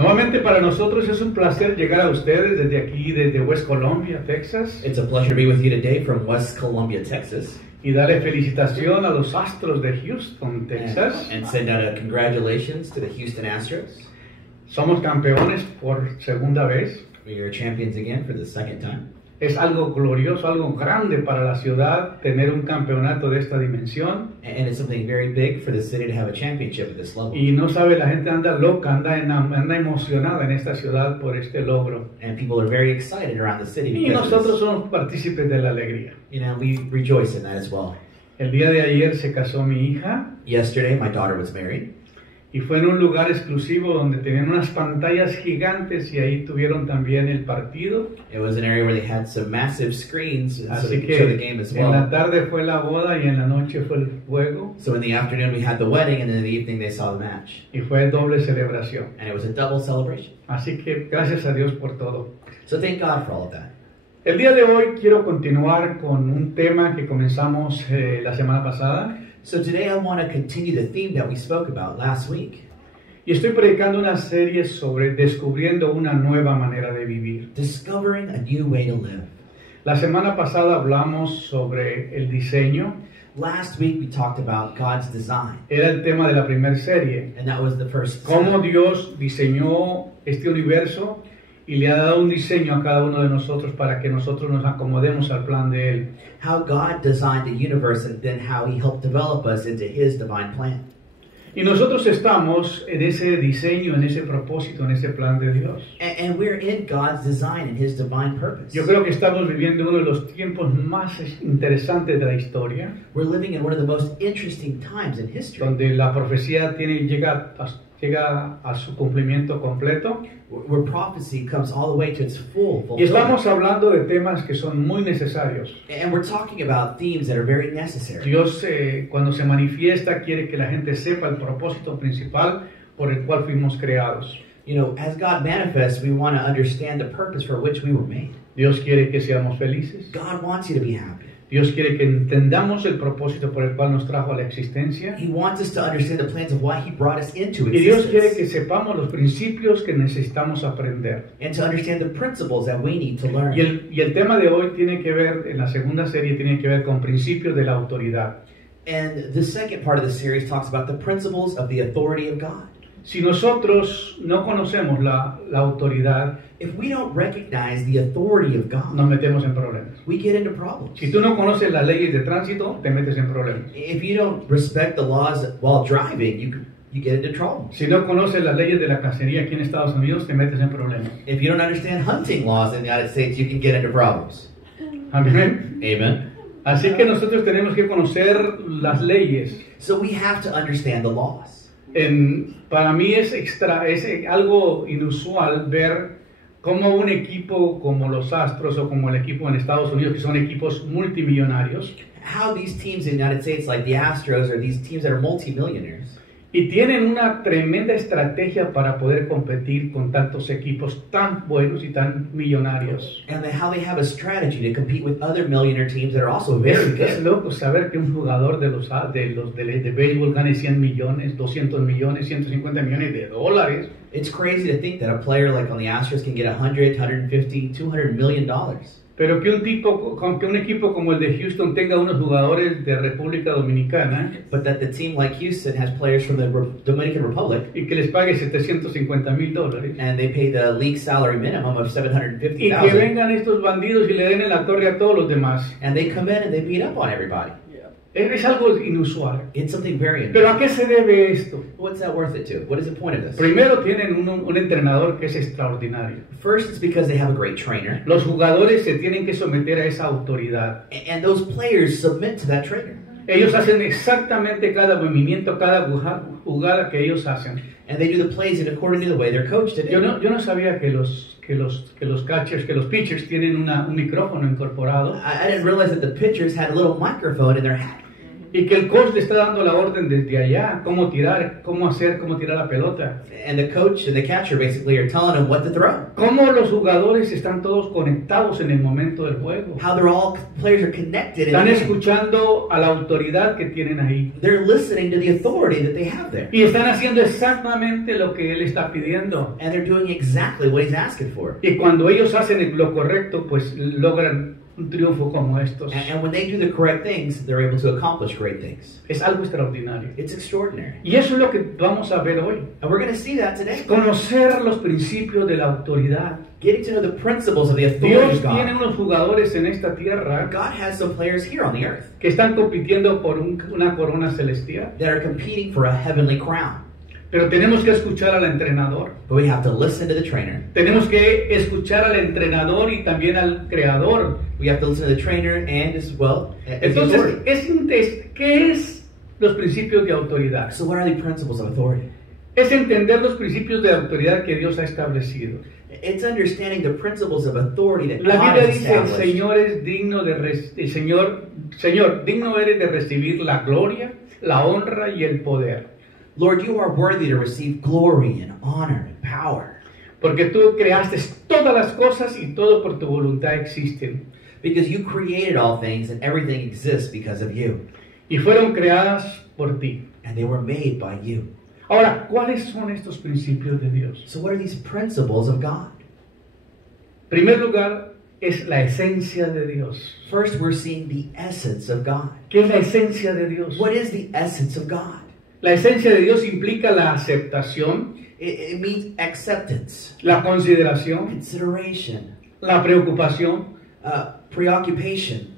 Nuevamente para nosotros es un placer llegar a ustedes desde aquí, desde West Columbia, Texas, It's a pleasure to be with you today from West Columbia, Texas, y darle felicitación a los Astros de Houston, Texas. and send out a congratulations to the Houston Astros. Somos campeones por segunda vez. We are champions again for the second time. Es algo glorioso, algo grande para la ciudad tener un campeonato de esta dimensión. And it's something very big for the city to have a championship at this level. Y no sabe, la gente anda loca, anda emocionada en esta ciudad por este logro. And people are very excited around the city Y because of nosotros this. somos partícipes de la alegría. You know, we rejoice in that as well. El día de ayer se casó mi hija Yesterday, my daughter was married. y fue en un lugar exclusivo donde tenían unas pantallas gigantes y ahí tuvieron también el partido. It was an area where they had some massive screens so Así they could show the que game as en la well. tarde fue la boda y en la noche fue el juego So in the afternoon, we had the wedding, and then in the evening, they saw the match. y fue doble celebración. And it was a double celebration. Así que gracias a Dios por todo. So thank God for all of that. El día de hoy quiero continuar con un tema que comenzamos la semana pasada So today I want to continue the theme that we spoke about last week. y estoy predicando una serie sobre descubriendo una nueva manera de vivir. Discovering a new way to live. La semana pasada hablamos sobre el diseño, Last week we talked about God's design, era el tema de la primera serie, and that was the first cómo step. Dios diseñó este universo y le ha dado un diseño a cada uno de nosotros para que nosotros nos acomodemos al plan de Él. How God designed the universe and then how He helped develop us into His divine plan. Y nosotros estamos en ese diseño, en ese propósito, en ese plan de Dios. And we're in God's design and His divine purpose. Yo creo que estamos viviendo uno de los tiempos más interesantes de la historia, We're living in one of the most interesting times in history, donde la profecía llega a su cumplimiento completo. where prophecy comes all the way to its full Y fulfillment. estamos hablando de temas que son muy necesarios. And we're talking about themes that are very necessary. Dios cuando se manifiesta quiere que la gente sepa el propósito principal por el cual fuimos creados. You know, as God manifests, we want to understand the purpose for which we were made. Dios quiere que seamos felices. God wants you to be happy. Dios quiere que entendamos el propósito por el cual nos trajo a la existencia. He wants us to understand the plans of why He brought us into Y Dios quiere que existence. sepamos los principios que necesitamos aprender. And to understand the principles that we need to learn. Y el tema de hoy tiene que ver, en la segunda serie, tiene que ver con principios de la autoridad. And the second part of the series talks about the principles of the authority of God. Si nosotros no conocemos la autoridad, If we don't recognize the authority of nos God, metemos en problemas. we get into problems. Si tú no conoces las leyes de tránsito, te metes en problemas. If you don't respect the laws while driving, you get into trouble. Si no conoces las leyes de la cacería aquí en Estados Unidos, te metes en problemas. If you don't understand hunting laws in the United States, you can get into problems. Amén. Amen. Así que nosotros tenemos que conocer las leyes. So we have to understand the laws. Para mí es algo inusual ver cómo un equipo como los Astros o como el equipo en Estados Unidos, que son equipos multimillonarios, How these teams in the United States, like the Astros, or these teams that are multimillionaires, y tienen una tremenda estrategia para poder competir con tantos equipos tan buenos y tan millonarios. and how they have a strategy to compete with other millionaire teams that are also very Es good. loco saber que un jugador de béisbol gane 100 millones, 200 millones, 150 millones de dólares. It's crazy to think that a player like on the Astros can get 100, 150, 200 million dollars. Pero que un equipo como el de Houston tenga unos jugadores de República Dominicana But that the team like Houston has players from the Dominican Republic, y que les pague $750,000 and they pay the league salary minimum of y que $750,000, vengan estos bandidos y le den en la torre a todos los demás. and they come in and they beat up on everybody. Es algo inusual. It's something very ¿Pero interesting. a qué se debe esto? What's that worth it to? What is the point of this? Primero tienen un entrenador que es extraordinario. First, it's because they have a great trainer, Los jugadores se tienen que someter a esa autoridad. and those players submit to that trainer. Ellos hacen exactamente cada movimiento, cada jugada que ellos hacen. And they do the plays in according to the way they're coached to do. Yo no sabía que los pitchers tienen un micrófono incorporado. I didn't realize that the pitchers had a little microphone in their hat. Y que el coach le está dando la orden desde allá, cómo tirar, cómo hacer, cómo tirar la pelota. And the coach and the catcher basically are telling him what to throw. Cómo los jugadores están todos conectados en el momento del juego. How players are connected. Están escuchando a la autoridad que tienen ahí. They're listening to the authority that they have there. Y están haciendo exactamente lo que él está pidiendo. And they're doing exactly what he's asking for. Y cuando ellos hacen lo correcto, pues logran un triunfo como estos. And when they do the correct things, they're able to accomplish great things. Es algo extraordinario. It's extraordinary. Y eso es lo que vamos a ver hoy. And we're going to see that today. Conocer los principios de la autoridad. Getting to know the principles of the authority Dios of God. tiene unos jugadores en esta tierra God has some players here on the earth que están compitiendo por una corona celestial. that are competing for a heavenly crown. Pero tenemos que escuchar al entrenador. But we have to listen to the trainer. Tenemos que escuchar al entrenador y también al creador. We have to listen to the trainer and as well as the Entonces, authority. ¿qué es los principios de autoridad? So what are the principles of authority? Es entender los principios de autoridad que Dios ha establecido. It's understanding the principles of authority that La God Biblia has dice, el established. Señor es digno Señor, digno eres de recibir la gloria, la honra y el poder. Lord, you are worthy to receive glory and honor and power. Porque tú creaste todas las cosas y todo por tu voluntad existen. Because you created all things and everything exists because of you. Y fueron creadas por ti. And they were made by you. Ahora, ¿cuáles son estos principios de Dios? So what are these principles of God? En primer lugar, es la esencia de Dios. First, we're seeing the essence of God. ¿Qué es la esencia de Dios? What is the essence of God? La esencia de Dios implica la aceptación, It means acceptance, la consideración, consideration, la preocupación preoccupation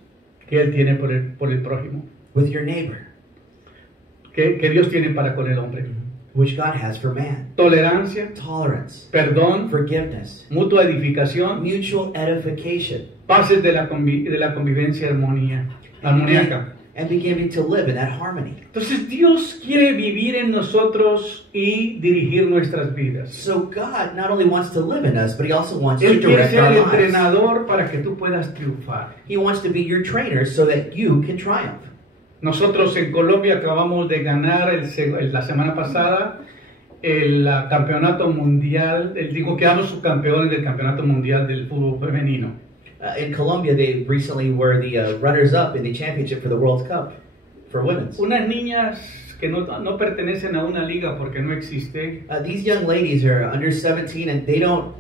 que Él tiene por el prójimo, with your neighbor, que Dios tiene para con el hombre. which God has for man. Tolerancia, Tolerance, perdón, forgiveness, mutua edificación, mutual edification, bases de la convivencia armoníaca. and beginning to live in that harmony. Entonces Dios quiere vivir en nosotros y dirigir nuestras vidas. So God not only wants to live in us, but He also wants to Él quiere direct ser our el lives. entrenador para que tú puedas triunfar. He wants to be your trainer so that you can triumph. Nosotros en Colombia acabamos de ganar la semana pasada el campeonato mundial, quedamos subcampeones del campeonato mundial del fútbol femenino. In Colombia, they recently were the runners-up in the championship for the World Cup for women's. Unas niñas que no pertenecen a una liga porque no existe, These young ladies are under 17 and they don't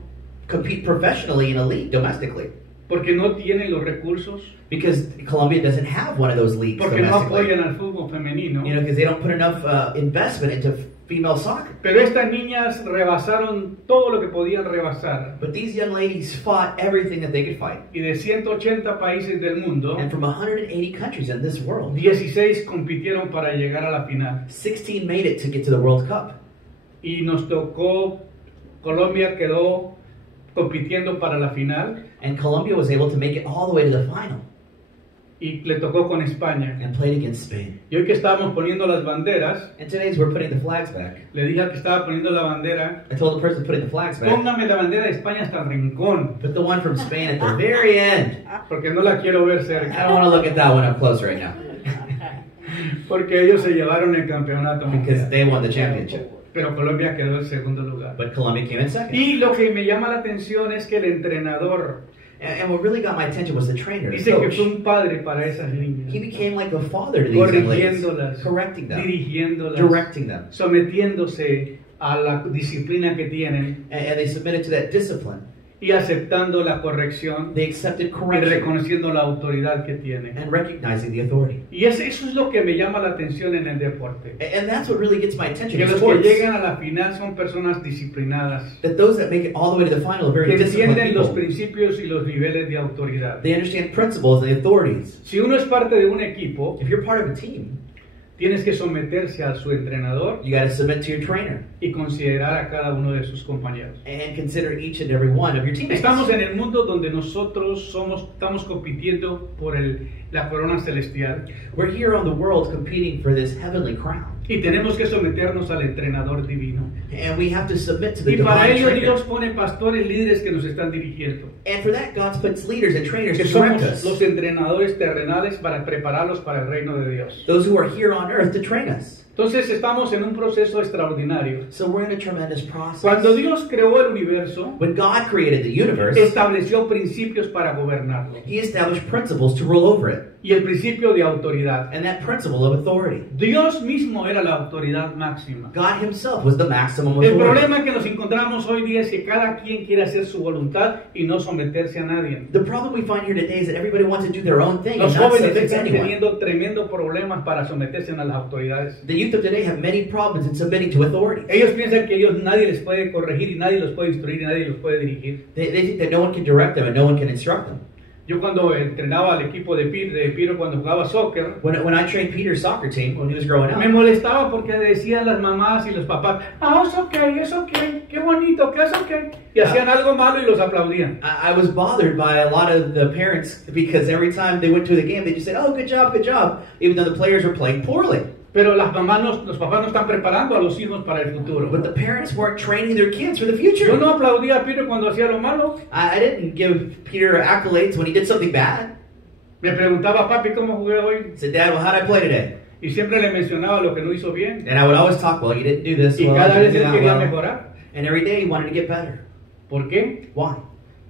compete professionally in a league domestically porque no tienen los recursos, because Colombia doesn't have one of those leagues porque no domestically. apoyan al fútbol femenino. You know, because they don't put enough investment into female soccer. Pero estas niñas rebasaron todo lo que podían rebasar. But these young ladies fought everything that they could fight. Y de 180 países del mundo, And from 180 countries in this world, 16 compitieron para llegar a la final. 16 made it to get to the World Cup. Y nos tocó, Colombia quedó compitiendo para la final And Colombia was able to make it all the way to the final y le tocó con España. and played against Spain. Y hoy que estábamos poniendo las banderas, And today, as we're putting the flags back, le dije al que estaba poniendo la bandera, I told the person putting the flags back, póngame la bandera de España hasta el rincón, put the one from Spain at the very end. porque no la quiero ver I cerca, don't want to look at that one up close right now porque ellos se llevaron el campeonato because mundial. they won the championship. Pero Colombia quedó en segundo lugar. But Colombia came in second. Y lo que me llama la atención es que el entrenador And what really got my attention was the trainer, the dice que coach. fue un padre para esas niñas, He became like a father to these young ladies, corrigiéndolas, correcting them, dirigiéndolas, directing them. sometiéndose a la disciplina que tienen And they submitted to that discipline. y aceptando la corrección They accepted y correction reconociendo la autoridad que tienen. and recognizing the authority. Y eso es lo que me llama la atención en el deporte. And that's what really gets my attention Que in los que sports. llegan a la final son personas disciplinadas, That those that make it all the way to the final are very que disciplined entienden los people. principios y los niveles de autoridad. They understand principles and the authorities. Si uno es parte de un equipo, If you're part of a team, tienes que someterse a su entrenador you got to submit to your trainer y considerar a cada uno de sus compañeros. and consider each and every one of your teammates. Estamos en el mundo donde nosotros estamos compitiendo por la corona celestial We're here on the world competing for this heavenly crown. Y tenemos que someternos al entrenador divino. And we have to submit to the Y para divine ello trainer. Dios pone pastores líderes que nos están dirigiendo. And for that, God puts leaders and trainers Que to direct somos us. los entrenadores terrenales para prepararlos para el reino de Dios. Those who are here on earth to train us. Entonces estamos en un proceso extraordinario. So we're in a tremendous process. Cuando Dios creó el universo, When God created the universe, estableció principios para gobernarlo. He established principles to rule over it. Y el principio de autoridad. And that principle of authority. Dios mismo era la autoridad máxima. God Himself was the maximum El authority. problema que nos encontramos hoy día es que cada quien quiere hacer su voluntad y no someterse a nadie. The problem we find here today is that everybody wants to do their own thing Los and not jóvenes submit to están anyone. teniendo tremendos problemas para someterse a las autoridades. The youth of today have many problems in submitting to authority. Ellos piensan que nadie les puede corregir y nadie los puede instruir y nadie los puede dirigir. They think that no one can direct them and no one can instruct them. Yo cuando entrenaba al equipo de Piro cuando jugaba soccer, When I trained Peter's soccer team when he was growing me up, molestaba porque decían las mamás y los papás, es okay, qué bonito, que es okay. Y hacían algo malo y los aplaudían. I was bothered by a lot of the parents because every time they went to the game, they just said, "Oh, good job," even though the players were playing poorly. Pero los papás no están preparando a los hijos para el futuro. But the parents weren't training their kids for the future. Yo no aplaudía a Piro cuando hacía lo malo. I didn't give Peter accolades when he did something bad. Me preguntaba, papi, ¿cómo jugué hoy? I said, "Dad, well, how did I play today?" Y siempre le mencionaba lo que no hizo bien. And I would always talk, "Well, you didn't do this Y well, cada you vez didn't él do quería that well." mejorar. And every day he wanted to get better. ¿Por qué? Why?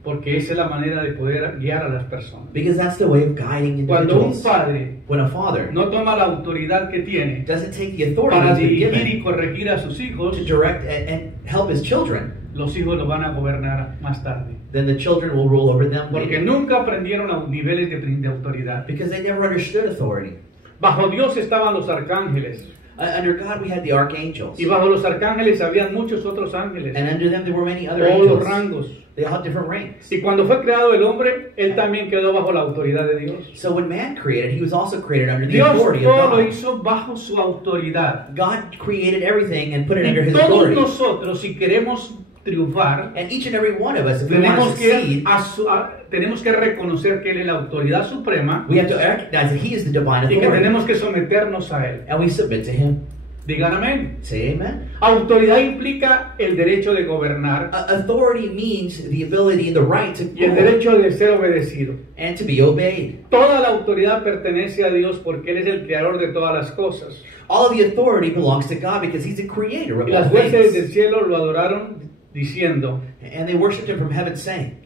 Porque esa es la manera de poder guiar a las personas. Because that's the way of guiding Cuando un individuals. padre When a father no toma la autoridad que tiene doesn't take the authority para he's been dirigir given y corregir a sus hijos, to direct and help his children, los hijos lo van a gobernar más tarde. then the children will rule over them Porque later. nunca aprendieron a niveles de autoridad. Because they never understood authority. Bajo Dios estaban los arcángeles. Under God we had the archangels. Y bajo los arcángeles habían muchos otros ángeles. And under them there were many other Todos los angels. rangos. They all had different ranks. Y cuando fue creado el hombre, él también quedó bajo la autoridad de Dios. So when man created, he was also created under the Dios authority of todo lo God. hizo bajo su autoridad. God created everything and put it under Y his todos authority. nosotros, si queremos triunfar, And each and every one of us, if we want to tenemos que reconocer que Él es la autoridad suprema we have to recognize that he is the divine y que authority. tenemos que someternos a Él. And we submit to him. Digan amén. Say amen. Autoridad implica el derecho de gobernar Authority means the ability and the right to y el rule derecho de ser obedecido. and to be obeyed. Toda la autoridad pertenece a Dios porque Él es el creador de todas las cosas. All of the authority belongs to God because he's the creator of Y all las huestes del things. cielo lo adoraron diciendo, And they worshiped him from heaven saying,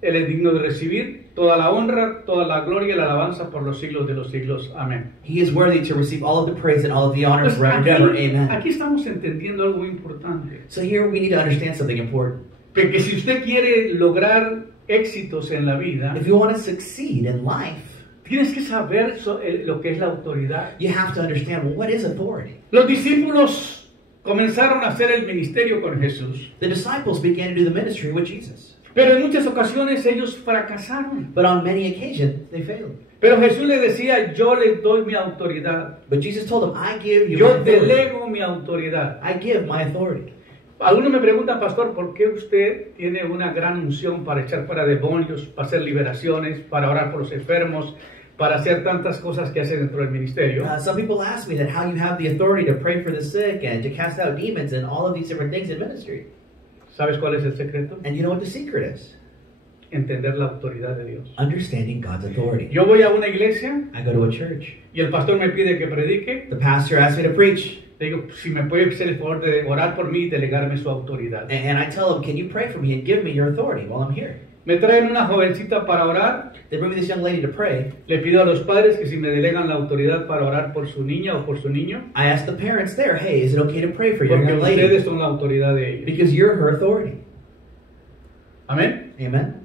Él es digno de recibir toda la honra, toda la gloria y la alabanza por los siglos de los siglos. Amén. he is worthy to receive all of the praise and all of the honor Pues forever and ever. aquí, Amen. aquí estamos entendiendo algo muy importante. So here we need to understand something important. Que si usted quiere lograr éxitos en la vida, If you want to succeed in life, tienes que saber lo que es la autoridad. you have to understand, well, what is authority? Los discípulos comenzaron a hacer el ministerio con Jesús, The disciples began to do the ministry with Jesus. pero en muchas ocasiones ellos fracasaron. But on many occasions, they failed. Pero Jesús les decía, yo les doy mi autoridad. But Jesus told them, I give you my Yo authority. delego mi autoridad. I give my authority. Algunos me preguntan, pastor, ¿por qué usted tiene una gran unción para echar fuera demonios, para hacer liberaciones, para orar por los enfermos, para hacer tantas cosas que hace dentro del ministerio? Some people ask me that how you have the authority to pray for the sick and to cast out demons and all of these different things in ministry. ¿Sabes cuál es el secreto? And you know what the secret is? Entender la autoridad de Dios. Understanding God's authority. Yo voy a una iglesia I go to a church. y el pastor me pide que predique. The pastor asked me to preach. Le digo, si me puede hacer el favor de orar por mí y delegarme su autoridad. And I tell him, can you pray for me and give me your authority while I'm here? Me traen una jovencita para orar. They bring me this young lady to pray. Le pido a los padres que si me delegan la autoridad para orar por su niña o por su niño, I ask the parents there, hey, is it okay to pray for your porque young lady? ustedes son la autoridad de ellos. Because you're her authority. Amén. Amen.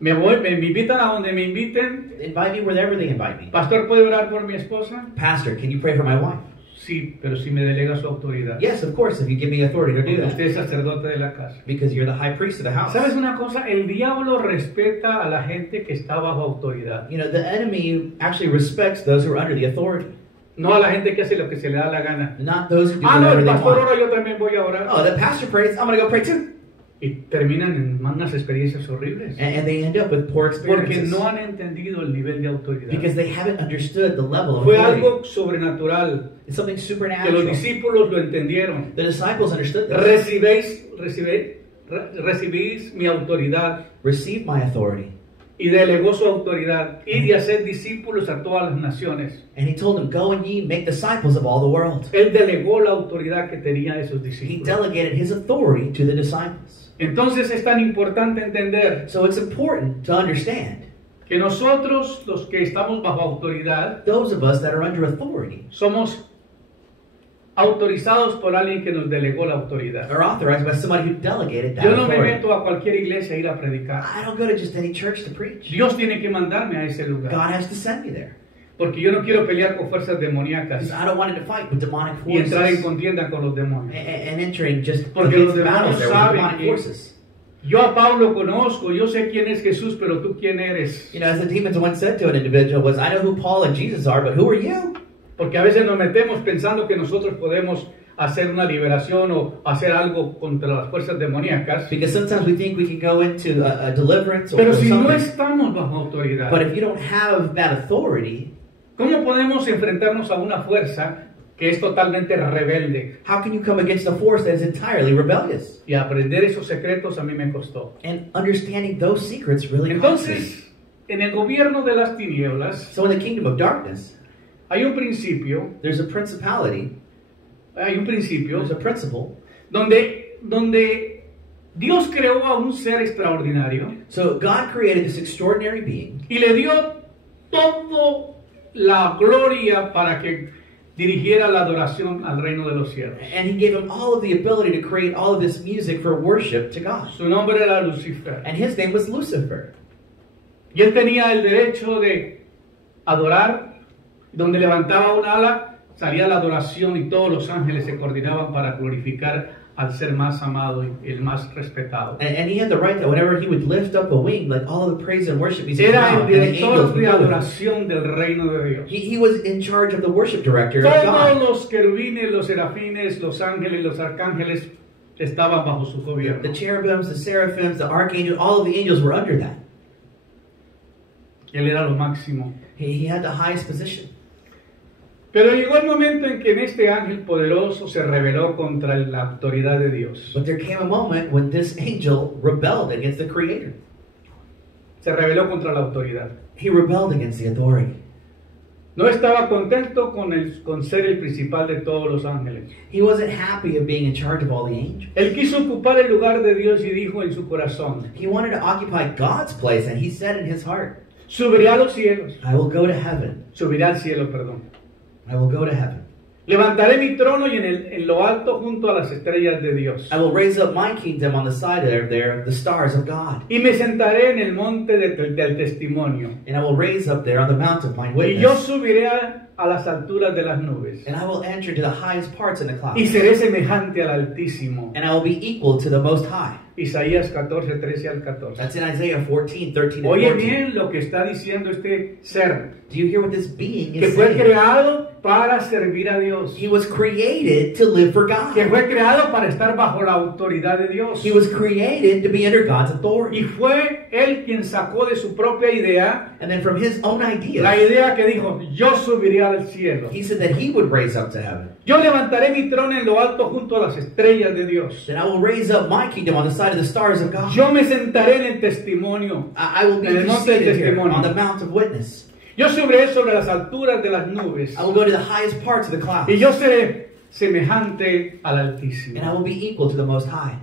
Me invitan a donde me inviten. Invite me wherever they invite me. Pastor, ¿puede orar por mi esposa? Pastor, can you pray for my wife? Sí, pero si me delega su autoridad. Yes, of course, if you give me authority to do Porque that. usted es sacerdote de la casa. Because you're the high priest of the house. ¿Sabes una cosa? El diablo respeta a la gente que está bajo autoridad. You know, the enemy actually respects those who are under the authority. No a la gente que hace lo que se le da la gana. Not those who do Ah, no, whatever el they pastor want. ora, yo también voy a orar. Oh, the pastor prays, I'm going to go pray too. Y terminan en unas experiencias horribles. And they end up with poor Porque experiences. no han entendido el nivel de autoridad. Because they haven't understood the level of Fue authority. algo sobrenatural. It's something que los supernatural. discípulos lo entendieron. The disciples understood this. Recibís mi autoridad, Receive my authority. y delegó su autoridad, ir y hacer discípulos a todas las naciones. And he told them, go and ye make disciples of all the world. Él delegó la autoridad que tenía esos He discípulos. delegated his authority to the disciples. Entonces es tan importante entender So it's important to understand, que nosotros, los que estamos bajo autoridad, those of us that are under authority somos autorizados por alguien que nos delegó la autoridad. are authorized by somebody who delegated that Yo no me authority. meto a cualquier iglesia a ir a predicar. I don't go to just any church to preach. Dios tiene que mandarme a ese lugar. God has to send me there. Porque yo no quiero pelear con fuerzas demoníacas Because I don't want to fight with demonic y entrar en forces contienda con los demonios. and entering just Porque against los battles demonios there with saben demonic que forces. yo a Pablo conozco, yo sé quién es Jesús, pero tú quién eres. You know, as the demons once said to an individual was, I know who Paul and Jesus are, but who are you? Porque a veces nos metemos pensando que nosotros podemos hacer una liberación o hacer algo contra las fuerzas demoníacas. Because sometimes we think we can go into a deliverance or Pero si no something. estamos bajo autoridad, But if you don't have that authority, ¿cómo podemos enfrentarnos a una fuerza que es totalmente rebelde? how can you come against a force that is entirely rebellious? Y aprender esos secretos a mí me costó. And understanding those secrets really costs me. Entonces, en el gobierno de las tinieblas So in the kingdom of darkness, hay un principio, there's a principality, there's a principle. donde Dios creó a un ser extraordinario So God created this extraordinary being, y le dio toda la gloria para que dirigiera la adoración al reino de los cielos. and he gave him all of the ability to create all of this music for worship to God. Su nombre era Lucifer. And his name was Lucifer. Y él tenía el derecho de adorar. Donde levantaba un ala, salía la adoración y todos los ángeles se coordinaban para glorificar al ser más amado y el más respetado. And he had the right that whenever he would lift up a wing, like all of the praise and worship music would Era come el out, and the director angels would de go with it. adoración del reino de Dios. He was in charge of the worship director of Todos God. los querubines, los serafines, los ángeles, los arcángeles estaban bajo su The gobierno. cherubims, the seraphims, the archangels, all of the angels were under that. Él era lo máximo. He had the highest position. Pero llegó el momento en que en este ángel poderoso se rebeló contra la autoridad de Dios. But there came a moment when this angel rebelled against the Creator. Se rebeló contra la autoridad. He rebelled against the authority. No estaba contento con ser el principal de todos los ángeles. He wasn't happy of being in charge of all the angels. Él quiso ocupar el lugar de Dios y dijo en su corazón: He wanted to occupy God's place, and he said in his heart, subiré a los cielos. I will go to heaven. Subiré al cielo, perdón. I will go to heaven. Levantaré mi trono y en lo alto junto a las estrellas de Dios. I will raise up my kingdom on the side there, the stars of God. Y me sentaré en el monte del testimonio. And I will raise up there on the mount of my Y yo witness. subiré a las alturas de las nubes. And I will enter to the highest parts of the Y clouds. seré semejante al Altísimo. And I will be equal to the Most High. Isaías 14, 13 al 14. That's in Isaiah 14, 13, and Oye 14. bien lo que está diciendo este ser, Do you hear what this being que is fue saying? creado para servir a Dios. He was created to live for God. Que fue creado para estar bajo la autoridad de Dios. He was created to be under God's Y authority. fue él quien sacó de su propia idea And then from his own la ideas, idea que dijo: yo subiré al cielo. he said that he would raise up to heaven. Yo levantaré mi trono en lo alto junto a las estrellas de Dios. Then I will raise up my kingdom on the side of the stars of God. Yo me sentaré en el testimonio. I will be En el monte del seated here testimonio. on the mount of witness. Yo subiré sobre las alturas de las nubes. I will go to the highest parts of the clouds. Y yo seré semejante al And I Altísimo. will be equal to the Most High.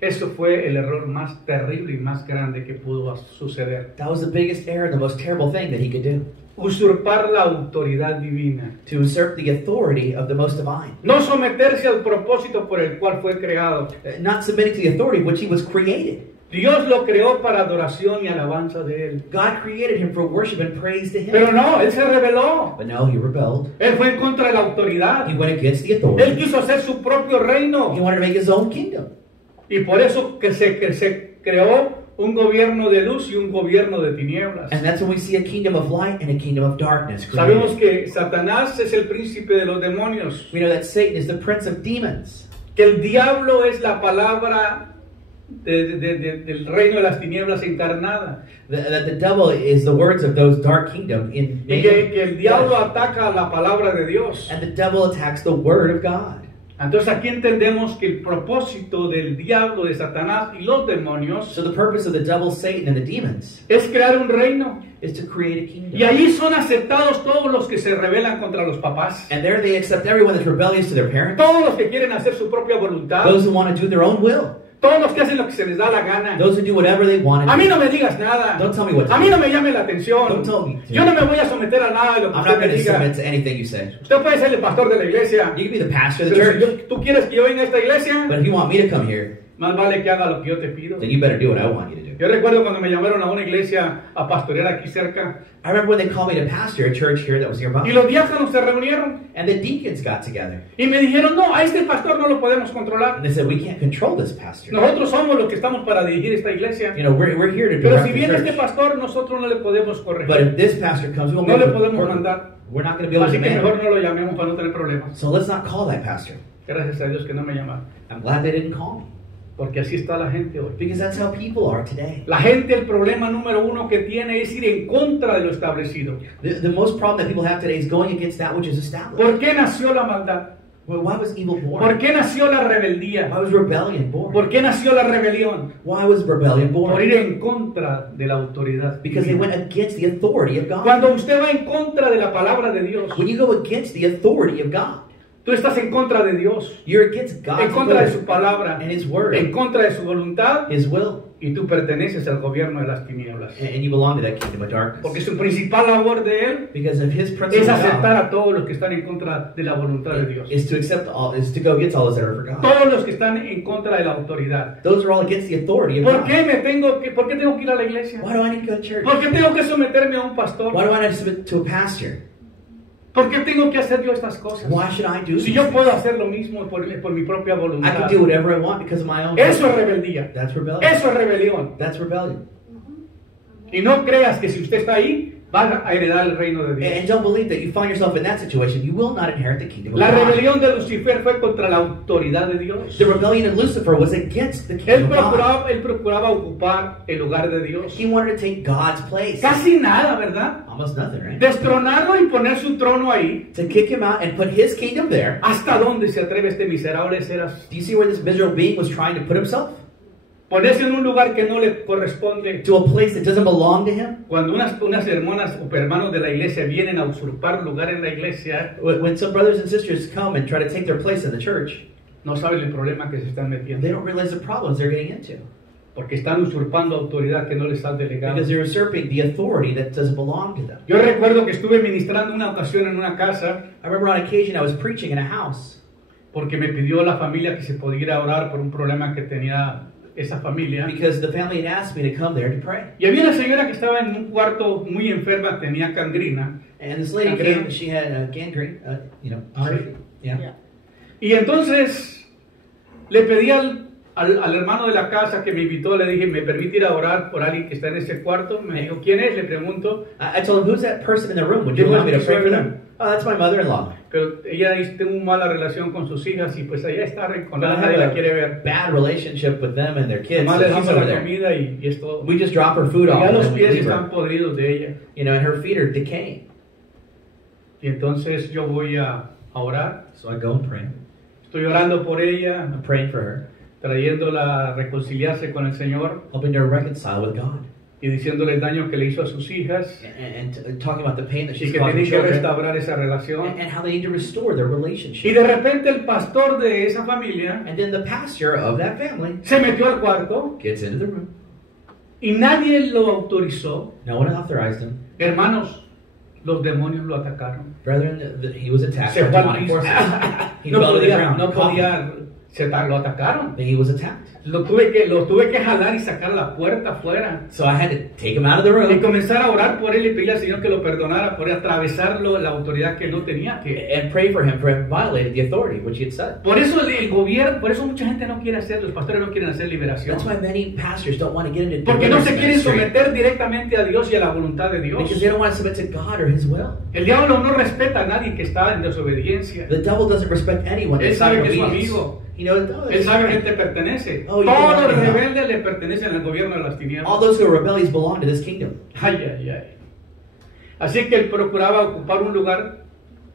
Eso fue el error más terrible y más grande que pudo suceder. That was the biggest error, the most terrible thing that he could do. Usurpar la autoridad divina. To usurp the authority of the Most Divine. No someterse al propósito por el cual fue creado. Not submitting to the authority of which he was created. Dios lo creó para adoración y alabanza de Él. God created him for worship and praise to him. Pero no, Él se rebeló. But no, he rebelled. Él fue en contra de la autoridad. He went against the Él authority. quiso hacer su propio He reino. wanted to make his own kingdom. Y por eso que se creó un gobierno de luz y un gobierno de tinieblas. And that's when we see a kingdom of light and a kingdom of darkness Sabemos created. que Satanás es el príncipe de los demonios. We know that Satan is the prince of demons. Que el diablo es la palabra del reino de las tinieblas encarnada. That the devil is the words of those dark kingdom in Y que el diablo ataca la palabra de Dios. and the devil attacks the word of God. Entonces aquí entendemos que el propósito del diablo, de Satanás y los demonios So the purpose of the devil, Satan, and the demons es crear un reino. is to create a kingdom. Y allí son aceptados todos los que se rebelan contra los papás. And there they accept everyone that's rebellious to their parents, Todos los que quieren hacer su propia voluntad. those who want to do their own will, Todos los que hacen lo que se les da la gana. those who do whatever they want A to mí do. no me digas nada. Don't tell me what to A mí do. no me llame la atención. Don't tell me to. Yo no me voy a someter a nada de lo que I'm usted not me going to diga. submit to anything you say. Usted puede ser el pastor de la iglesia. You can be the pastor of the Pero si church, tú quieres que yo venga a esta iglesia, but if you want me to come here, más vale que haga lo que yo te pido. then you better do what I want you to do. Yo recuerdo cuando me llamaron a una iglesia a pastorear aquí cerca I remember when they called me to pastor a church here that was y nearby, los diáconos se reunieron and the deacons got together, y me dijeron, no, a este pastor no lo podemos controlar. and they said, we can't control this pastor. Nosotros somos los que estamos para dirigir esta iglesia. You know, we're here to Pero direct si the viene este church. pastor, nosotros no le podemos But corregir. if this pastor comes, we won't be No le able to podemos work. mandar. We're not going to be able Así to que mejor manage. no lo llamemos para no tener problemas. So let's not call that pastor. Gracias a Dios que no me llamaron. I'm glad they didn't call me, Porque así está la gente hoy. because that's how people are today. La gente, el problema número uno que tiene es ir en contra de lo establecido. The most problem that people have today is going against that which is established. ¿Por qué nació la maldad? Well, why was evil ¿Por born? qué nació la rebeldía? Why was rebellion born? ¿Por qué nació la rebelión? Why was rebellion Por ir born? en contra de la autoridad. Because they went against the authority of God. Cuando usted va en contra de la palabra de Dios, When you go against the authority of God, tú estás en contra de Dios, you're against God's en contra de su will palabra, and His word, en contra de su voluntad, His will, y tú perteneces al gobierno de las tinieblas. and you belong to that kingdom of darkness. Porque su principal labor de él Because of His es principle of aceptar God a todos los que están en contra de la voluntad de Dios. is to accept all, is to go against all those that are for God. Todos los que están en contra de la autoridad. Those are all against the authority of ¿Por God. qué por qué tengo que ir a la iglesia? Why do I need to go to church? ¿Por qué tengo que someterme a un pastor? Why do I have to submit to a pastor? ¿Por qué tengo que hacer yo estas cosas? Why should I do Si these yo things? puedo hacer lo mismo por mi propia I voluntad. can do whatever I want because of my own. Eso es rebeldía. That's rebellion. Eso es rebelión. That's rebellion. Y no creas que si usted está ahí, va a heredar el reino de Dios. And don't believe that you find yourself in that situation. You will not inherit the kingdom of La God. rebelión de Lucifer fue contra la autoridad de Dios. The rebellion of Lucifer was against the kingdom of God. Él procuraba ocupar el lugar de Dios. He wanted to take God's place. Casi nada, ¿verdad? Almost nothing, right? Destronarlo y poner su trono ahí. To kick him out and put his kingdom there. ¿Hasta dónde se atreve este miserable ser a Do you see where this miserable being was trying to put himself? ponerse en un lugar que no le corresponde? To a place that doesn't belong to him? Cuando unas hermanas o hermanos de la iglesia vienen a usurpar lugar en la iglesia, When some brothers and sisters come and try to take their place in the church, no saben el problema que se están metiendo. they don't realize the problems they're getting into. Porque están usurpando autoridad que no les ha delegado. Because they're usurping the authority that doesn't belong to them. Yo recuerdo que estuve ministrando una ocasión en una casa I remember on occasion I was preaching in a house porque me pidió la familia que se pudiera orar por un problema que tenía esa familia. because the family had asked me to come there to pray. Y había una señora que estaba en un cuarto muy enferma, tenía gangrina. And this lady Gangrena. came, she had gangrene, yeah. Y entonces le pedí al hermano de la casa que me invitó, le dije, ¿me permite ir a orar por alguien que está en ese cuarto? Me dijo, ¿quién es? Le pregunto. I told him, who's that person in the room? Would you allow me to pray for them? Oh, that's my mother-in-law. Pero ella dice, tengo una mala relación con sus hijas y pues allá está But I arrinconada, nadie la have quiere a ver. bad relationship with them and their kids. Nomás So le she's damos over la there. comida y es todo. We just drop her food Y off ya and los then we pies leave están her. podridos de ella. You know, and her feet are decaying. Y entonces yo voy a orar. So I go and pray. Estoy orando por ella, I'm praying for her, trayéndola a reconciliarse con el Señor helping her reconcile with God. y diciéndole el daño que le hizo a sus hijas And talking about the pain that y she's que causing tiene que children. restaurar esa relación. And how they need to restore their Y relationship. de repente el pastor de esa familia And then the pastor of that family se metió al cuarto gets into the room. y nadie lo autorizó. No one authorized him. Hermanos, los demonios lo atacaron. Brethren, he was attacked Se by fue al demonic piso. forces. He No fell to the podía, ground. no podía, lo atacaron. He was attacked. Lo tuve que jalar y sacar a la puerta afuera. So I had to take him out of the Y room comenzar a orar por él y pedirle al Señor que lo perdonara por atravesarlo la autoridad que no tenía que. and pray for him for having violated the authority which he had said. Por eso el gobierno, por eso mucha gente no quiere hacer, los pastores no quieren hacer liberación. That's why many pastors don't want to get into Porque no se quieren deliverance ministry, someter directamente a Dios y a la voluntad de Dios. because they don't want to submit to God or His will. El diablo no respeta a nadie que está en desobediencia. The devil doesn't respect anyone Él that's not sabe in que es su obedience. amigo. He knows, oh, Él that's sabe que right. te pertenece. Oh, you Todos belong los to him. rebeldes le pertenecen al gobierno de las All tinieblas. those who are rebellious belong to this kingdom. Ay, ay, ay. Así que él procuraba ocupar un lugar,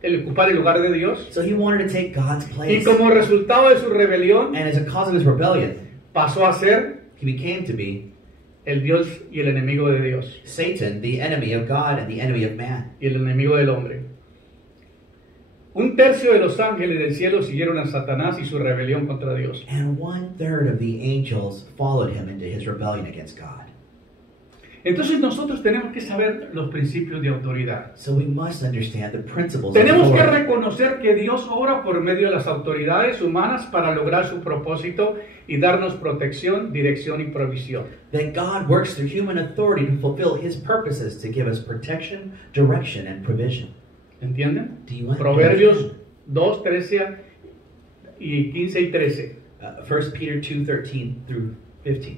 ocupar el lugar de Dios. So he wanted to take God's Y place. como resultado de su rebelión, And as a cause of his rebellion, pasó a ser he became to be el Dios y el enemigo de Dios. Satan, the enemy of God and the enemy of man. Y el enemigo del hombre. Un tercio de los ángeles del cielo siguieron a Satanás y su rebelión contra Dios. And 1/3 of the angels followed him into his rebellion against God. Entonces nosotros tenemos que saber los principios de autoridad. So we must understand the principles of Tenemos que authority. reconocer que Dios obra por medio de las autoridades humanas para lograr su propósito y darnos protección, dirección y provisión. That God works through human authority to fulfill his purposes, to give us protection, direction, and provision. ¿Entienden? Do you understand? Proverbios 2, 13 y 15 y 13. 1 Peter 2:13 through 15.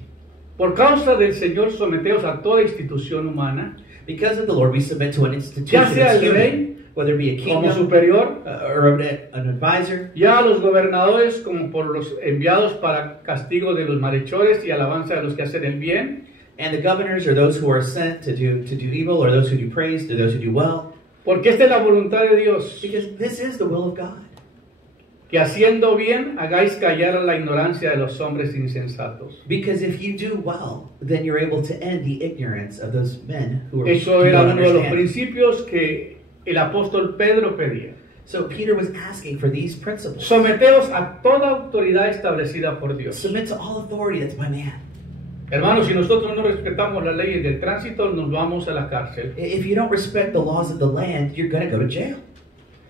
Por causa del Señor someteos a toda institución humana, Because of the Lord, we submit to an institution ya sea that's el human, rey whether it be a como kingdom superior, or an advisor, ya a los gobernadores como por los enviados para castigo de los malhechores y alabanza de los que hacen el bien, and the governors are those who are sent to do evil, or those who do praise, to those who do well. porque esta es la voluntad de Dios, Because this is the will of God. que haciendo bien hagáis callar a la ignorancia de los hombres insensatos. Because if you do well, then you're able to end the ignorance of those men who are Eso who era don't uno de los understand. principios que el apóstol Pedro pedía. So Peter was asking for these principles. Someteos a toda autoridad establecida por Dios. Submit to all authority that's by man. Hermanos, si nosotros no respetamos las leyes del tránsito, nos vamos a la cárcel. If you don't respect the laws of the land, you're going to go to jail.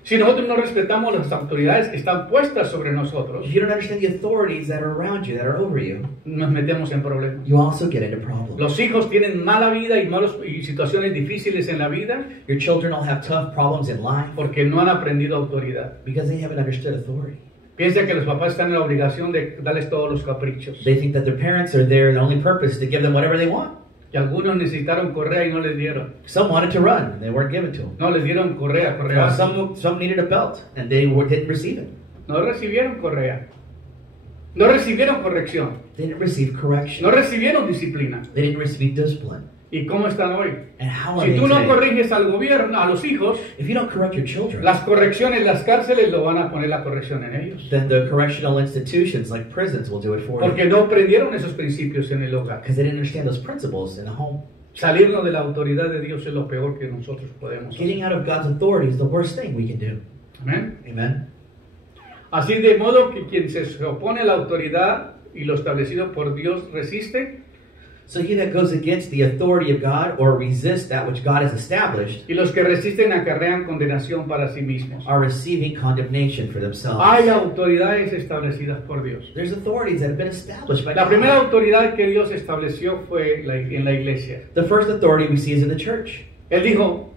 Si nosotros no respetamos las autoridades que están puestas sobre nosotros, If you don't understand the authorities that are around you, that are over you, nos metemos en problemas. you also get into problems. Los hijos tienen mala vida y situaciones difíciles en la vida Your children will have tough problems in life porque no han aprendido autoridad. because they haven't understood authority. Piensan que los papás están en la obligación de darles todos los caprichos. They think that their parents are there, and the only purpose is to give them whatever they want. Y algunos necesitaron correa y no les dieron. Some wanted to run, and they weren't given to them. No les dieron correa. Some needed a belt, and they didn't receive it. No recibieron correa. No recibieron corrección. They didn't receive correction. No recibieron disciplina. They didn't receive discipline. ¿Y cómo están hoy? And how are Si they tú no today? corriges al gobierno, a los hijos, If you don't correct your children, las correcciones, las cárceles lo van a poner la corrección en ellos. then the correctional institutions like prisons will do it for Porque you. no aprendieron esos principios en el hogar. Because they didn't understand those principles in the home. Salirnos de la autoridad de Dios es lo peor que nosotros podemos Getting hacer. out of God's authority is the worst thing we can do. Amén. Amen. Así de modo que quien se opone a la autoridad y lo establecido por Dios resiste, So he that goes against the authority of God or resists that which God has established y los que resisten acarrean condenación para sí mismos. are receiving condemnation for themselves. Hay autoridades establecidas por Dios. There's authorities that have been established by La primera God. autoridad que Dios estableció fue en la iglesia. The first authority we see is in the church. Él dijo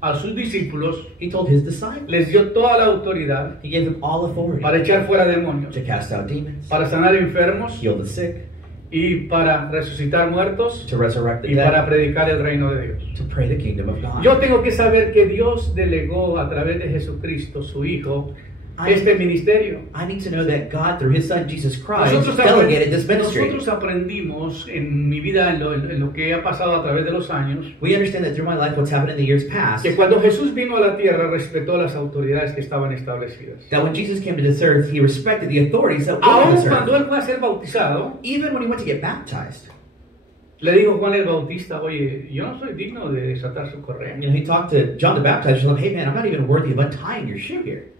a sus discípulos, He told his disciples. les dio toda la autoridad He gave them all authority para echar fuera demonios, to cast out demons, para sanar enfermos heal the sick, y para resucitar muertos to resurrect the y para dead, predicar el reino de Dios. to pray the kingdom of God. Yo tengo que saber que Dios delegó a través de Jesucristo, su Hijo, este ministerio. I need to know that God, through His Son Jesus Christ, Nosotros, delegated this ministry. nosotros aprendimos en mi vida, en lo que ha pasado a través de los años, We understand that through my life, what's happened in the years past, que cuando Jesús vino a la tierra respetó las autoridades que estaban establecidas. that when Jesus came to this earth, He respected the authorities that were on Aún this cuando earth. Él fue a ser bautizado, Even when He went to get baptized, le dijo Juan el Bautista, oye, yo no soy digno de desatar su correa. He talked to John the Baptizer. He said, "Hey man, I'm not even worthy of untying your shoe here."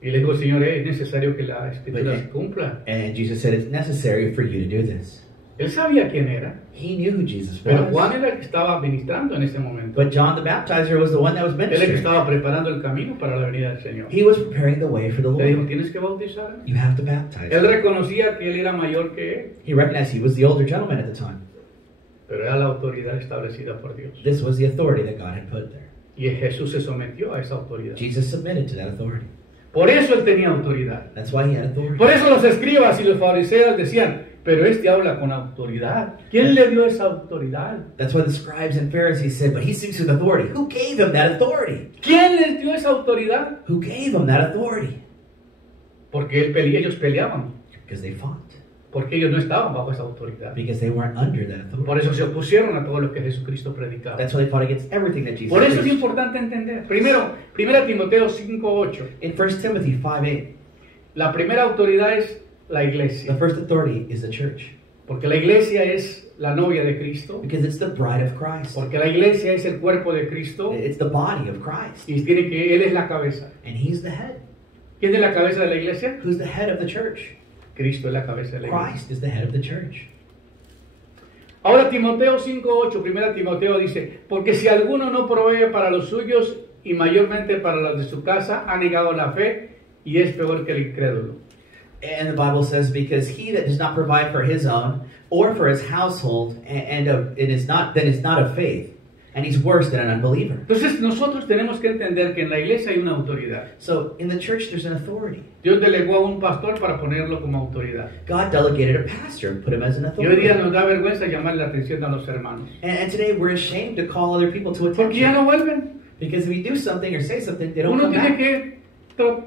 Y le dijo, Señor, es necesario que la escritura se cumpla. And Jesus said, "It's necessary for you to do this." Él sabía quién era, He knew who Jesus pero was. Juan era el que estaba ministrando en ese momento. But John the Baptizer was the one that was Él el que ministering. estaba preparando el camino para la venida del Señor. He was preparing the way for the Le dijo, Lord. tienes que bautizar. You have to baptize. Él reconocía que él era mayor que él, He recognized he was the older gentleman at the time. pero era la autoridad establecida por Dios. This was the authority that God had put there. Y Jesús se sometió a esa autoridad. Jesus submitted to that authority. Por eso él tenía autoridad. That's why he had authority. Por eso los escribas y los fariseos decían, pero este habla con autoridad. ¿Quién le dio esa autoridad? That's why the scribes and Pharisees said, "But he speaks with authority." Who gave him that authority? ¿Quién les dio esa autoridad? Who gave him that authority? Porque ellos peleaban, because they fought, porque ellos no estaban bajo esa autoridad. because they weren't under that authority. Por eso se opusieron a todo lo que Jesucristo predicaba. That's why they fought against everything that Jesus Por eso es preached. importante entender. Primero, 1 Timoteo 5:8. In 1 Timothy 5:8, La primera autoridad es la the iglesia. first authority is the church, Porque la iglesia es la novia de Cristo. because it's the bride of Christ. Porque la iglesia es el cuerpo de Cristo. It's the body of Christ, Y tiene que, Él es la cabeza. and He's the head. ¿Quién es la cabeza de la iglesia? Who's the head of the church? Cristo es la cabeza de la iglesia. Christ is the head of the church. Ahora Timoteo 5:8, 1 Timoteo dice, porque si alguno no provee para los suyos y mayormente para los de su casa, ha negado la fe y es peor que el incrédulo. And the Bible says, because he that does not provide for his own or for his household, it is not of faith, and he's worse than an unbeliever. Entonces nosotros tenemos que entender que en la iglesia hay una autoridad. So in the church, there's an authority. Dios delegó a un pastor para ponerlo como autoridad. God delegated a pastor and put him as an Y hoy día authority. nos da vergüenza llamar la atención a los hermanos. And today we're ashamed to call other people to Porque ya attention. no vuelven. Because if we do something or say something, they don't Uno come tiene back. que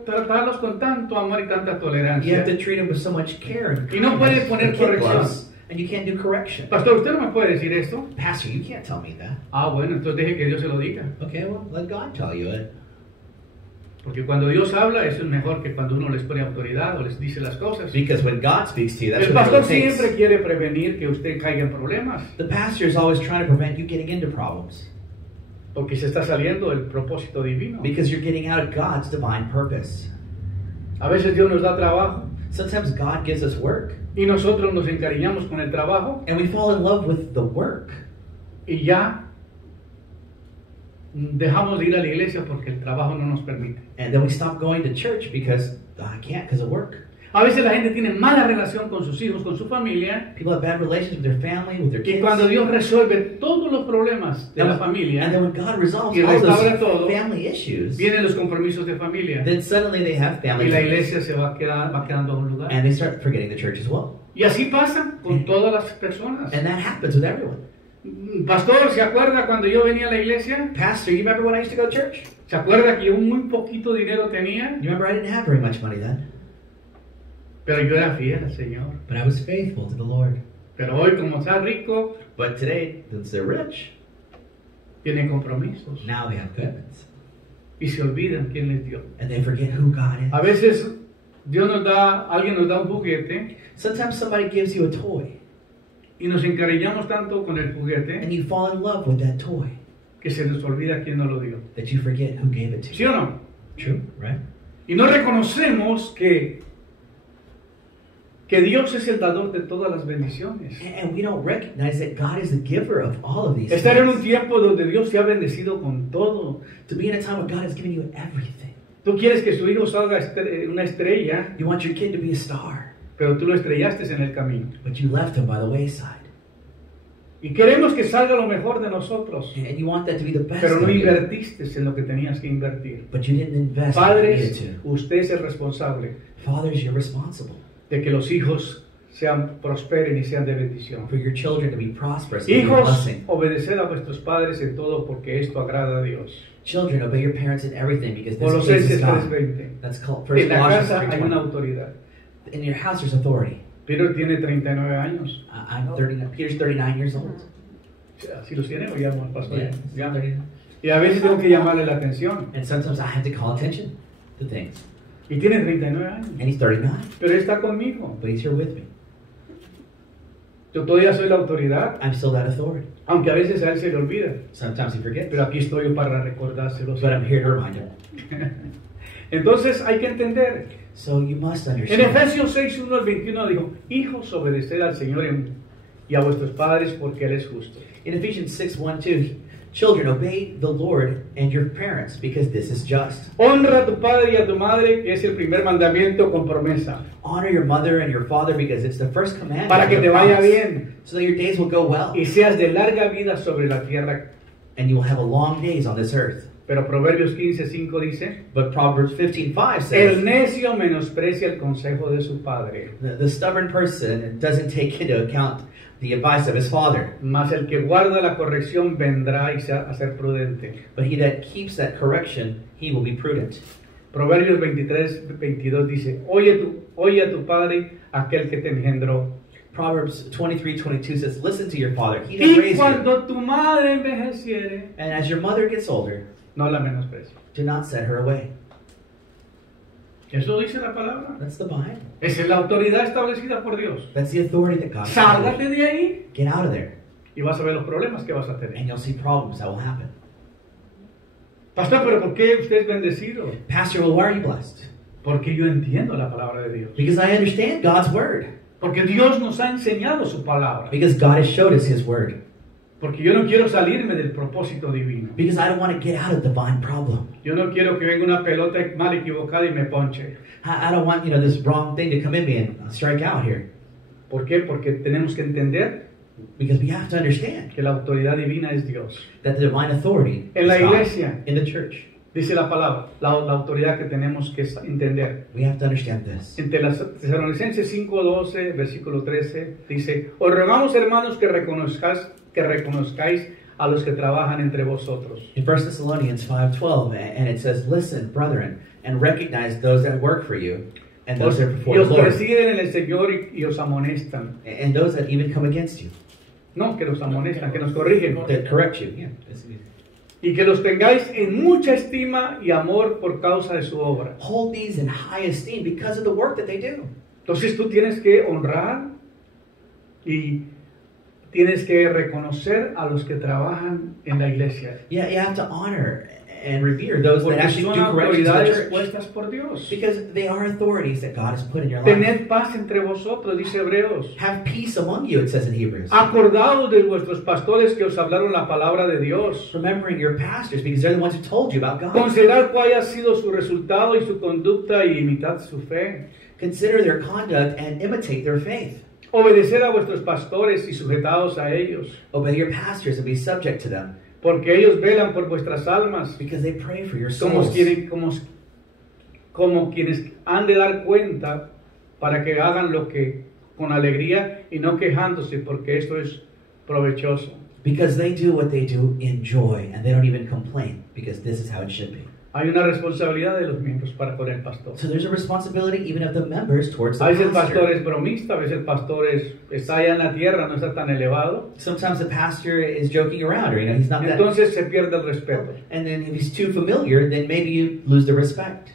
tratarlos con tanto amor y tanta You have tolerancia. to treat them with so much care and Y no puede kindness poner and kid corrección. gloves, and you can't do correction. Pastor, ¿usted no me puede decir esto? Pastor, you can't tell me that. Ah, bueno, entonces deje que Dios se lo diga. Okay, well, let God tell you it. Porque cuando Dios habla, eso es mejor que cuando uno les pone autoridad o les dice las cosas. Because when God speaks to you, that's El what it pastor really takes. siempre quiere prevenir que usted caiga en problemas, The pastor is always trying to prevent you getting into problems porque se está saliendo del propósito divino. because you're getting out of God's divine purpose. A veces Dios nos da trabajo Sometimes God gives us work y nosotros nos encariñamos con el trabajo and we fall in love with the work y ya dejamos de ir a la iglesia porque el trabajo no nos permite. and then we stop going to church because I can't because of work. A veces la gente tiene mala relación con sus hijos, con su familia, People have bad relations with their family, with their y kids. cuando Dios resuelve todos los problemas de la And familia, then when God resolves y all restaura todo, those family issues, vienen los compromisos de familia then suddenly they have y family la issues, iglesia se va quedando a un lugar. and they start forgetting the church as well. Y así pasa con todas las personas. And that happens with everyone. Pastor, ¿se acuerda cuando yo venía a la iglesia? Pastor, you remember when I used to go to church? ¿Se acuerda que yo muy poquito dinero tenía? You remember I didn't have very much money then, Pero yo era fiel al Señor. but I was faithful to the Lord. Pero hoy, como está rico, But today, since they're rich, tienen compromisos now they have commitments. y se olvidan quién les dio. And they forget who God A is. veces alguien nos da un juguete Sometimes somebody gives you a toy, y nos encariñamos tanto con el juguete and you fall in love with that toy, que se nos olvida quién nos lo dio. that you forget who gave it to ¿Sí you. o no? True, right? Y no reconocemos que Dios es el dador de todas las bendiciones. And we don't recognize that God is the giver of all of these Estar en un things. tiempo donde Dios te ha bendecido con todo. To be in a time when God has given you everything. Tú quieres que su hijo salga una estrella, You want your kid to be a star, pero tú lo estrellaste en el camino. but you left him by the wayside. Y queremos que salga lo mejor de nosotros, And you want that to be the best pero no of you, invertiste en lo que tenías que invertir. but you didn't invest what you needed Padres, to. usted es el responsable Fathers, you're responsible de que los hijos prosperen y sean de bendición. for your children to be prosperous and be a Hijos, blessing. obedeced a vuestros padres en todo porque esto agrada a Dios. Children, obey your parents in everything because this Colosenses pleases God. 3:20. That's called First En la Colossians casa hay una 3:20. autoridad. In your house, there's authority. Peter tiene 39 años. I'm 39. Peter's 39 years old. Así los tiene o llamo al pastor. Yeah, Ya. 39. Y a veces tengo que llamarle la atención. And sometimes I have to call attention to things. Y tiene 39 años. And he's 39, Pero está conmigo. but he's here with me. Yo todavía soy la autoridad, I'm still that authority. aunque a veces a él se le olvida. Sometimes he forgets, Pero aquí estoy yo para recordárselo. but I'm here to remind him. Entonces hay que entender. So you must En understand. Efesios 6:1 al 21 dijo: Hijos, obedeced al Señor y a vuestros padres porque Él es justo. In Ephesians 6:1-2, children, obey the Lord and your parents because this is just. Honra a tu padre y a tu madre, que es el primer mandamiento con promesa, Honor your mother and your father because it's the first commandment. para que of te the vaya promise, bien so that your days will go well y seas de larga vida sobre la tierra. and you will have a long days on this earth. Pero Proverbios 15:5 dice: But Proverbs 15:5 El says, necio menosprecia el consejo de su padre, the stubborn person doesn't take into account the advice of his father, mas el que guarda la corrección vendrá a ser prudente. but he that keeps that correction, he will be prudent. Proverbios 23:22 dice, oye a tu padre, aquel que te engendró. Proverbs 23:22 says, listen to your father. He that Y raised you. cuando tu madre envejeciere, And as your mother gets older, no la menosprecies. do not set her away. Eso dice la palabra. That's the Bible. Esa es la autoridad establecida por Dios. That's the authority that God Sálgate established. de ahí Get out of there. y vas a ver los problemas que vas a tener. And you'll see problems that will happen. Pastor, ¿pero por qué usted es bendecido? Pastor, well, why are you blessed? Porque yo entiendo la palabra de Dios. Because I understand God's word. Porque Dios nos ha enseñado su palabra. Because God has showed us his word. Porque yo no quiero salirme del propósito divino. Because I don't want to get out of divine problem. Yo no quiero que venga una pelota mal equivocada y me ponche. I don't want, this wrong thing to come in me and strike out here. ¿Por qué? Porque tenemos que entender Because we have to understand que la autoridad divina es Dios. that the divine authority En is la God. iglesia, In the church. dice la palabra, la autoridad que tenemos que entender. We have to understand this. En Tesalonicenses 5:12, versículo 13, dice, os rogamos, hermanos, que reconozcáis a los que trabajan entre vosotros. In 1 Thessalonians 5:12, and it says, listen, brethren, and recognize those that work for you, and those that are Y before the os Lord, persiguen en el Señor y os amonestan. and those that even come against you, No, que los amonestan, que nos corrigen. that correct you. Yeah. Y que los tengáis en mucha estima y amor por causa de su obra. Hold these in high esteem because of the work that they do. Entonces tú tienes que honrar y tienes que reconocer a los que trabajan en la iglesia. Yeah, you have to honor and revere those that Porque actually son do corrections in the autoridades church. puestas por Dios. Because they are authorities that God has put in your life. Tened paz entre vosotros, dice Hebreos. Have peace among you, it says in Hebrews. Acordaos de vuestros pastores que os hablaron la palabra de Dios. Remembering your pastors because they're the ones who told you about God. Considerad cuál haya sido su resultado y su conducta y imitad su fe. Consider their conduct and imitate their faith. Obedeced a vuestros pastores y sujetaos a ellos, Obey your pastors and be subject to them porque ellos velan por vuestras almas, because they pray for your como souls. quienes han de dar cuenta para que hagan lo que con alegría y no quejándose, porque esto es provechoso. Because they do what they do in joy and they don't even complain because this is how it should be. Hay una responsabilidad de los miembros para con el pastor. So there's a responsibility even of the members towards the A veces el pastor pastor. es bromista, a veces el pastor está allá en la tierra, no está tan elevado. Sometimes the pastor is joking around or he's not that. Entonces se pierde el respeto. And then if he's too familiar, then maybe you lose the respect.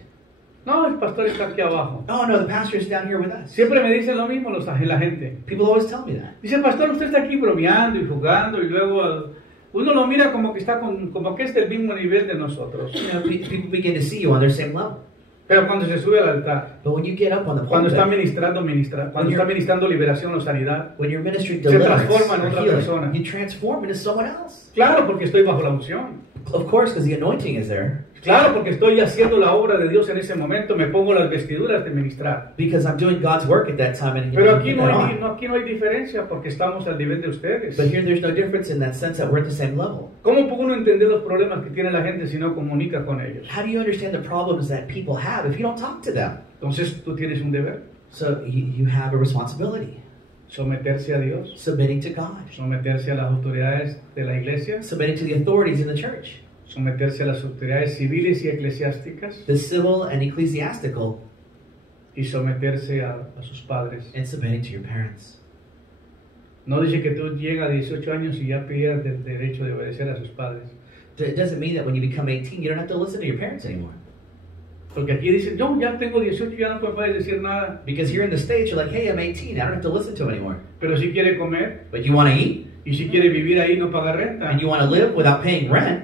No, el pastor está aquí abajo. Oh no, the pastor is down here with us. Siempre me dicen lo mismo la gente. People always tell me that. Dice, pastor, usted está aquí bromeando y jugando y luego uno lo mira como que está como que es del mismo nivel de nosotros. People begin to see you on their same level. Pero cuando se sube al altar, But when you get up on the cuando está pulpit, cuando está ministrando liberación o sanidad, when you're ministering se deliverance transforma en or otra healing, persona. you transform into someone else. Claro, porque estoy bajo la unción. Of course, because the anointing is there. Claro, porque estoy haciendo la obra de Dios en ese momento, me pongo las vestiduras de ministrar. Because I'm doing God's work at that time and Pero you aquí put no, that hay, on. aquí no hay diferencia porque estamos al nivel de ustedes. But here there's no difference in that sense that we're at the same level. ¿Cómo puede uno entender los problemas que tiene la gente si no comunica con ellos? How do you understand the problems that people have if you don't talk to them? Entonces tú tienes un deber, So you have a responsibility. someterse a Dios, Submitting to God. someterse a las autoridades de la iglesia, Submitting to the authorities in the church. someterse a las autoridades civiles y eclesiásticas The civil and ecclesiastical, y someterse a sus padres. and submitting to your parents. No dice que tú llegas a 18 años y ya pierdes el derecho de obedecer a sus padres. It doesn't mean that when you become 18, you don't have to listen to your parents anymore. Porque aquí dicen, yo ya tengo 18, ya no puedes decir nada. Because here in the States, you're like, hey, I'm 18, I don't have to listen to him anymore. Pero si quiere comer But you want to eat, y si quiere vivir ahí no paga renta. and you want to live without paying rent,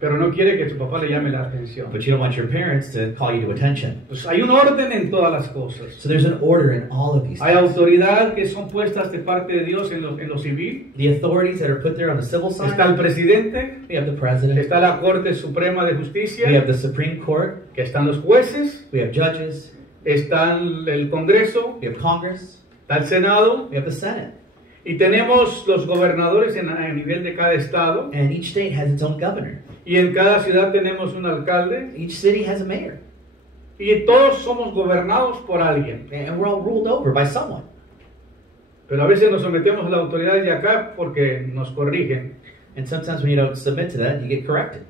Pero no quiere que su papá le llame la atención. but you don't want your parents to call you to attention. Pues hay un orden en todas las cosas. So there's an order in all of these Hay things. autoridad que son puestas de parte de Dios en lo civil. The authorities that are put there on the civil Está side, el presidente, we have the president, está la Corte Suprema de we have Justicia, the Supreme Court, que están los jueces, we have judges, está el Congreso, we have Congress, está el Senado, we have the Senate. y tenemos los gobernadores a nivel de cada estado, And each state has its own governor. y en cada ciudad tenemos un alcalde, Each city has a mayor. y todos somos gobernados por alguien. And we're all ruled over by someone. Pero a veces nos sometemos a las autoridades de acá porque nos corrigen. And sometimes when you don't submit to that, you get corrected.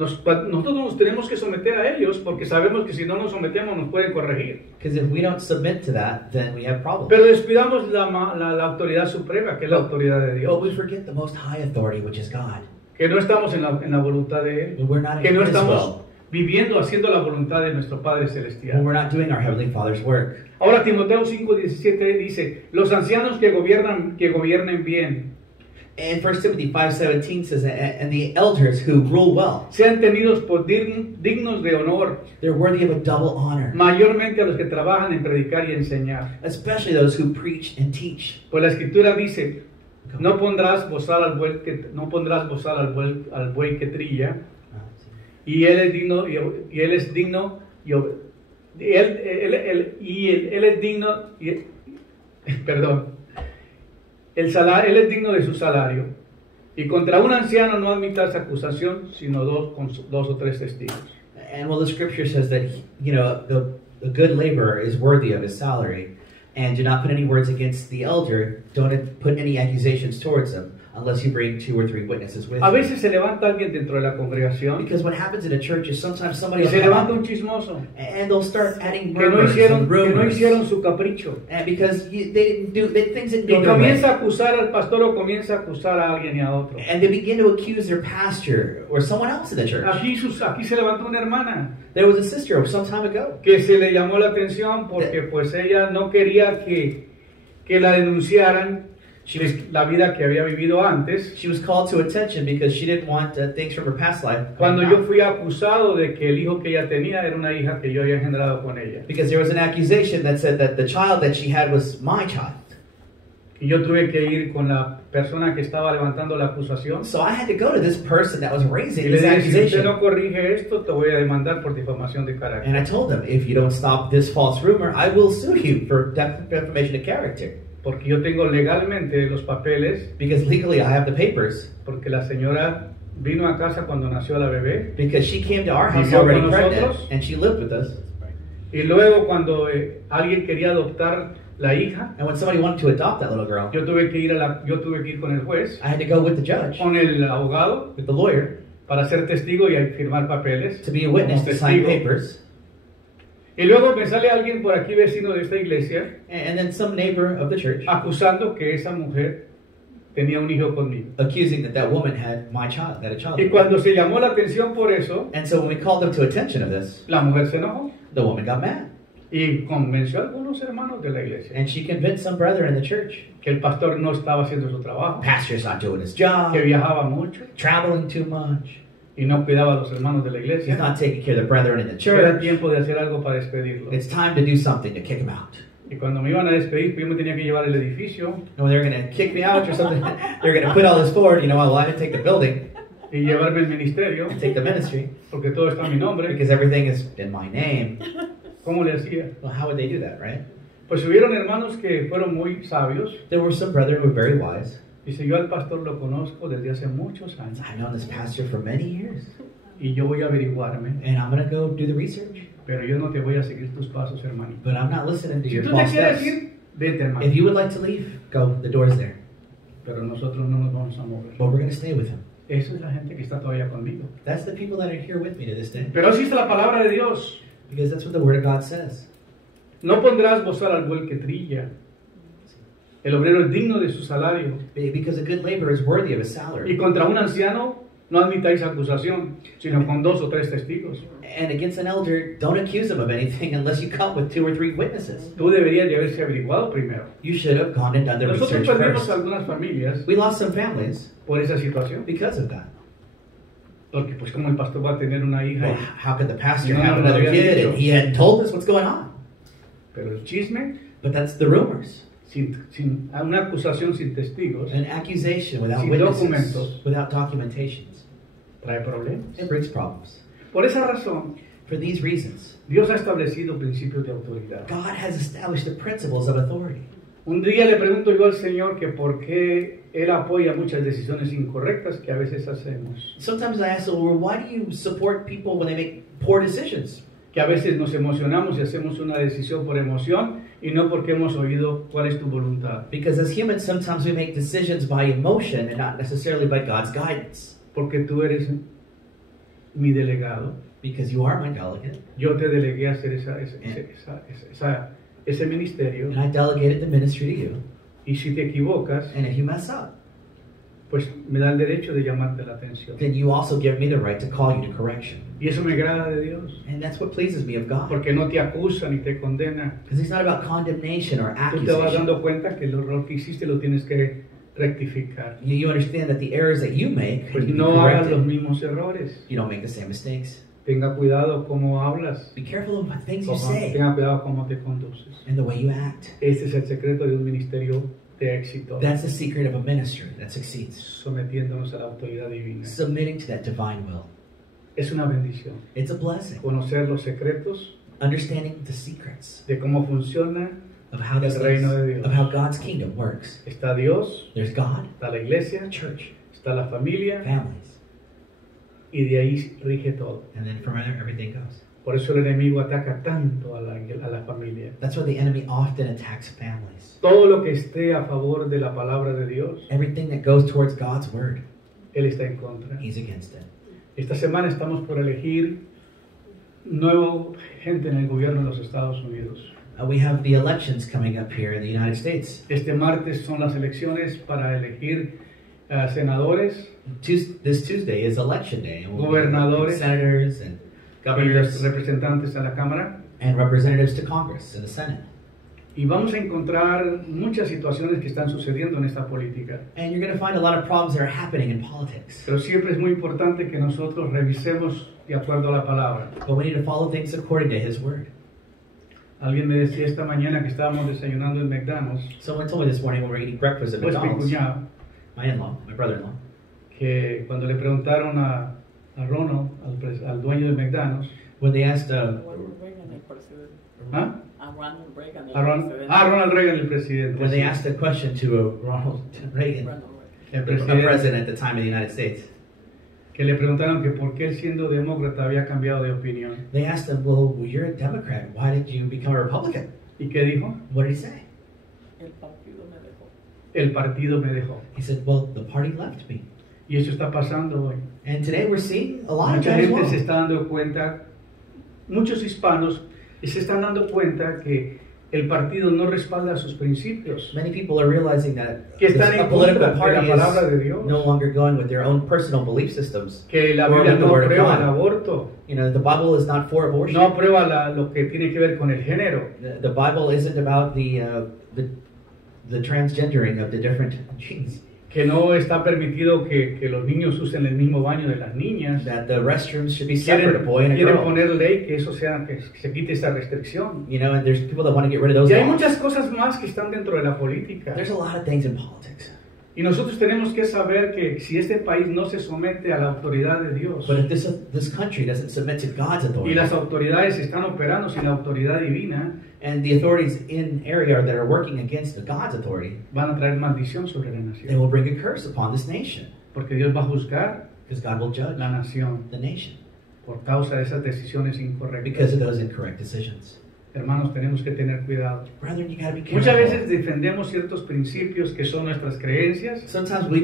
Nosotros nos tenemos que someter a ellos porque sabemos que si no nos sometemos nos pueden corregir. Because if we don't submit to that, then we have problems. Pero descuidamos la autoridad suprema, que es la autoridad de But we Dios. forget the most high authority, which is God. Que no estamos en la voluntad de Él. When we're not Que in no His estamos will, viviendo, haciendo la voluntad de nuestro Padre when Celestial. we're not doing our Heavenly Father's work. Ahora Timoteo 5:17 dice, los ancianos que gobiernen bien, And 1 Timothy 5:17 says, and the elders who rule well, sean tenidos por dignos de honor, they're worthy of a double honor, mayormente a los que trabajan en predicar y enseñar. especially those who preach and teach. Pues la Escritura dice, no pondrás bozal al buey que trilla, y él es digno él es digno perdón. Él es digno de su salario. Y contra un anciano no admitas acusación, sino dos o tres testigos. And well, the scripture says that, the good laborer is worthy of his salary. And do not put any words against the elder. Don't put any accusations towards him, unless you bring 2 or 3 witnesses with A you. veces se levanta alguien dentro de la congregación Because what happens in a church is sometimes somebody y will se come levanta un up chismoso and they'll start adding que no murmurs and que no rumors. hicieron su capricho. And because things didn't Y go their way. comienza a acusar al pastor o comienza a acusar a alguien y a otro. And they begin to accuse their pastor or someone else in the church. Aquí se levantó una hermana There was a sister some time ago que se le llamó la atención porque pues ella no quería que la denunciaran la vida que había vivido antes. She was called to attention because she didn't want things from her past life. Cuando yo fui acusado de que el hijo que ella tenía era una hija que yo había engendrado con ella. Because there was an accusation that said that the child that she had was my child. Y yo tuve que ir con la persona que estaba levantando la acusación. So I had to go to this person that was Y raising le this dije, si usted accusation. no corrige esto, te voy a demandar por difamación de And carácter. I told them, if you don't stop this false rumor, I will sue you for defamation of character. Porque yo tengo legalmente los papeles, Because legally I have the papers. porque la señora vino a casa cuando nació la bebé. Because she came to our house Vivió already con pregnant, nosotros. and she lived with us. Y luego cuando alguien quería adoptar la hija, And when somebody wanted to adopt that little girl, yo tuve que ir con el juez, I had to go with the judge, con el abogado, with the lawyer, para ser testigo y firmar papeles. to be a witness, como to sign testigo. papers. Y luego me sale alguien por aquí, vecino de esta iglesia, And then some neighbor of the church acusando que esa mujer tenía un hijo conmigo. accusing that woman had my child, had a child. Y cuando se llamó la atención por eso, And so when we called them to attention of this, la mujer se enojó the woman got mad. y convenció a algunos hermanos de la iglesia And she convinced some brethren in the church. que el pastor no estaba haciendo su trabajo, Pastor's not doing his job, que viajaba mucho traveling too much. y no cuidaba a los hermanos de la He's iglesia. not taking care of the brethren in the Era church. tiempo de hacer algo para despedirlo. It's time to do something to kick him out. Y cuando me iban a despedir, pues yo me tenía que llevar el edificio And when they're going to kick me out or something, they're going to put all this forward. Well, I didn't take the building, y llevarme el ministerio, take the ministry, porque todo está a mi nombre. because everything is in my name. ¿Cómo le hacía? Well, how would they do that, right? Pues hubieron hermanos que fueron muy sabios. There were some brethren who were very wise. Dice, yo al pastor lo conozco desde hace muchos años I've known this pastor for many years, y yo voy a averiguarme, and I'm going to go do the research. pero yo no te voy a seguir tus pasos, hermanito. But I'm not listening to Si your tú te false quieres steps. ir, vete, hermano. If you would like to leave, go. The door's there. Pero nosotros no nos vamos a mover. But we're going to stay with him. Esa es la gente que está todavía conmigo. That's the people that are here with me to this day. Pero así está la palabra de Dios. Because that's what the Word of God says. No pondrás bozal al buey que trilla. El obrero es digno de su salario. Because a good laborer is worthy of his Y salary. contra un anciano no admitáis acusación, sino con 2 o 3 testigos. And against an elder, don't accuse him of anything unless you come with 2 or 3 witnesses. Tú deberías de haberse averiguado primero. You should have gone and done the Nosotros research perdimos first. algunas familias We lost some families por esa situación. because of that. Porque pues como el pastor va a tener una hija, Well, how could the pastor No, have no, no, another había kid dicho. and he hadn't told us what's going on? pero el chisme, But that's the rumors. una acusación sin testigos, An accusation without Sin witnesses, documentos. without documentations. trae problemas. It brings problems. Por esa razón, For these reasons, Dios ha establecido principios de autoridad. God has established the principles of authority. Un día le pregunto yo al Señor que por qué Él apoya muchas decisiones incorrectas que a veces hacemos. Sometimes I ask the Lord, why do you support people when they make poor decisions? Que a veces nos emocionamos y hacemos una decisión por emoción y no porque hemos oído cuál es tu voluntad. Because as humans, sometimes we make decisions by emotion and not necessarily by God's guidance. Porque tú eres mi delegado. because you are my delegate. Yo te delegué a hacer ese ministerio. And I delegated the ministry to you. Y si te equivocas, And if you mess up, pues me da el derecho de llamarte la atención. then you also give me the right to call you to correction. Y eso me agrada de Dios. And that's what pleases me of God. Porque no te acusa ni te condena. Because it's not about condemnation or Tú te vas accusation. dando cuenta que el error que hiciste lo tienes que rectificar. You understand that the errors that you make, Pues need to be no hagas corrected. los mismos errores. You don't make the same mistakes. Tenga cuidado cómo hablas. Be careful of the things you say Tenga cuidado cómo te conduces. and the way you act. Ese es el secreto de un ministerio de éxito. That's the secret of a ministry that succeeds. Sometiéndonos a la autoridad divina. Submitting to that divine will. Es una bendición. It's a blessing. Conocer los secretos Understanding the secrets de cómo funciona. of how this El reino de Dios. of how God's kingdom works. Está Dios, There's God, está la iglesia, church, está la familia families, y de ahí rige todo. and then from there everything goes. Por eso el enemigo ataca tanto a la familia. That's why the enemy often attacks families. Todo lo que esté a favor de la palabra de Dios, Everything that goes towards God's word, él está en contra. he's against it. Esta semana estamos por elegir nueva gente en el gobierno de los Estados Unidos. We have the elections coming up here in the United States. Este martes son las elecciones para elegir senadores This Tuesday is election day. And we'll Gobernadores. senators and y governors representantes a la Cámara. and representatives to Congress and the Senate. Y vamos a encontrar muchas situaciones que están sucediendo en esta política. And you're going to find a lot of problems that are happening in politics. Pero siempre es muy importante que nosotros revisemos de acuerdo a la palabra. But we need to follow things according to His word. Alguien me decía esta mañana que estábamos desayunando en McDonald's, Someone told me this morning when we were eating breakfast at pues mi McDonald's, cuñado, my in-law, my brother-in-law, que cuando le preguntaron a Ronald, al dueño de McDonald's, when they asked, Ronald Reagan, el presidente. ¿ah? A Ronald Reagan, el presidente. Ronald Reagan, el presidente. when they asked a question to Ronald Reagan, Ronald Reagan. El a presidente, president at the time of the United States, que le preguntaron que por qué él siendo demócrata había cambiado de opinión. they asked him, well, you're a Democrat. Why did you become a Republican? ¿Y qué dijo? What did he say? El partido me dejó. El partido me dejó. He said, well, the party left me. Y eso está pasando hoy. And today we're seeing a lot of Mucha that as gente well. se está dando cuenta, muchos hispanos se están dando cuenta que el partido no respalda sus principios, Many people are realizing that que están a en political contra de party la palabra de is Dios, no longer going with their own personal belief systems. que la or Biblia with the no word of aprueba el God. aborto, You know, the Bible is not for abortion. no aprueba lo que tiene que ver con el género, The Bible isn't about the transgendering of the different genes. que no está permitido que los niños usen el mismo baño de las niñas. That the restrooms should be separate, a boy and a Quieren girl. poner ley que eso sea, que se quite esa restricción. You know, and there's people that want to get rid of those Y hay laws. muchas cosas más que están dentro de la política. There's a lot of things in politics. Y nosotros tenemos que saber que si este país no se somete a la autoridad de Dios But if this country doesn't submit to God's y authority, las autoridades están operando sin la autoridad divina, and the authorities in area that are working against the God's authority, van a traer maldición sobre la they nación. will bring a curse upon this nation, Porque Dios va a juzgar because God will judge la nación the nation por causa de esas decisiones incorrectas. because of those incorrect decisions. Hermanos, tenemos que tener cuidado. Brethren, you got to be Muchas veces careful. defendemos ciertos principios que son nuestras creencias, Sometimes we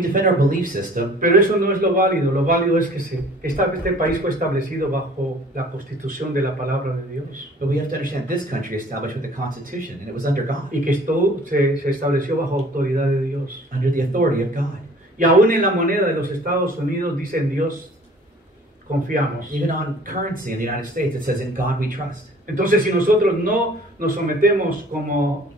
defend our belief system, pero eso no es lo válido. Lo válido es que este país fue establecido bajo la constitución de la palabra de Dios but we have to understand this country established with the Constitution, and it was under God, y que esto se estableció bajo autoridad de Dios. under the authority of God. Y aún en la moneda de los Estados Unidos dice en Dios confiamos. Even on currency in the United States, it says, "In God we trust." Entonces, si nosotros no nos sometemos como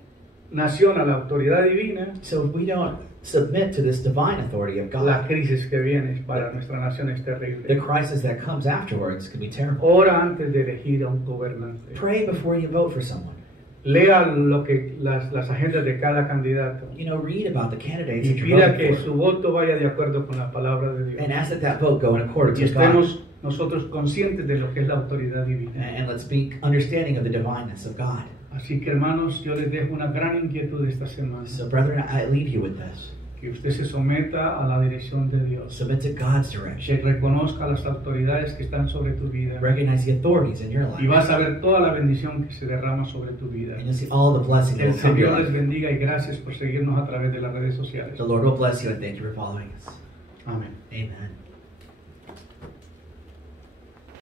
nación a la autoridad divina, So if we don't submit to this divine authority of la God, crisis que viene para nuestra nación es the terrible. crisis that comes afterwards could be terrible. Ora antes de elegir a un gobernante. Pray before you vote for someone. Lea lo que las agendas de cada candidato You know, read about the candidates y that you're pida voting que for, su voto vaya de acuerdo con la palabra de Dios. and ask that that vote go in accordance Y with God. estemos nosotros conscientes de lo que es la autoridad divina. And let's be understanding of the divineness of God. Así que, hermanos, yo les dejo una gran inquietud esta semana. So, brethren, I leave you with this. Que usted se someta a la dirección de Dios. Submit to God's direction. Que reconozca las autoridades que están sobre tu vida. Recognize the authorities in your Y life. vas a ver toda la bendición que se derrama sobre tu vida. And you'll see all the blessings Que that el will come to your Señor les life. bendiga y gracias por seguirnos a través de las redes sociales. The Lord will bless you, and thank you for following us.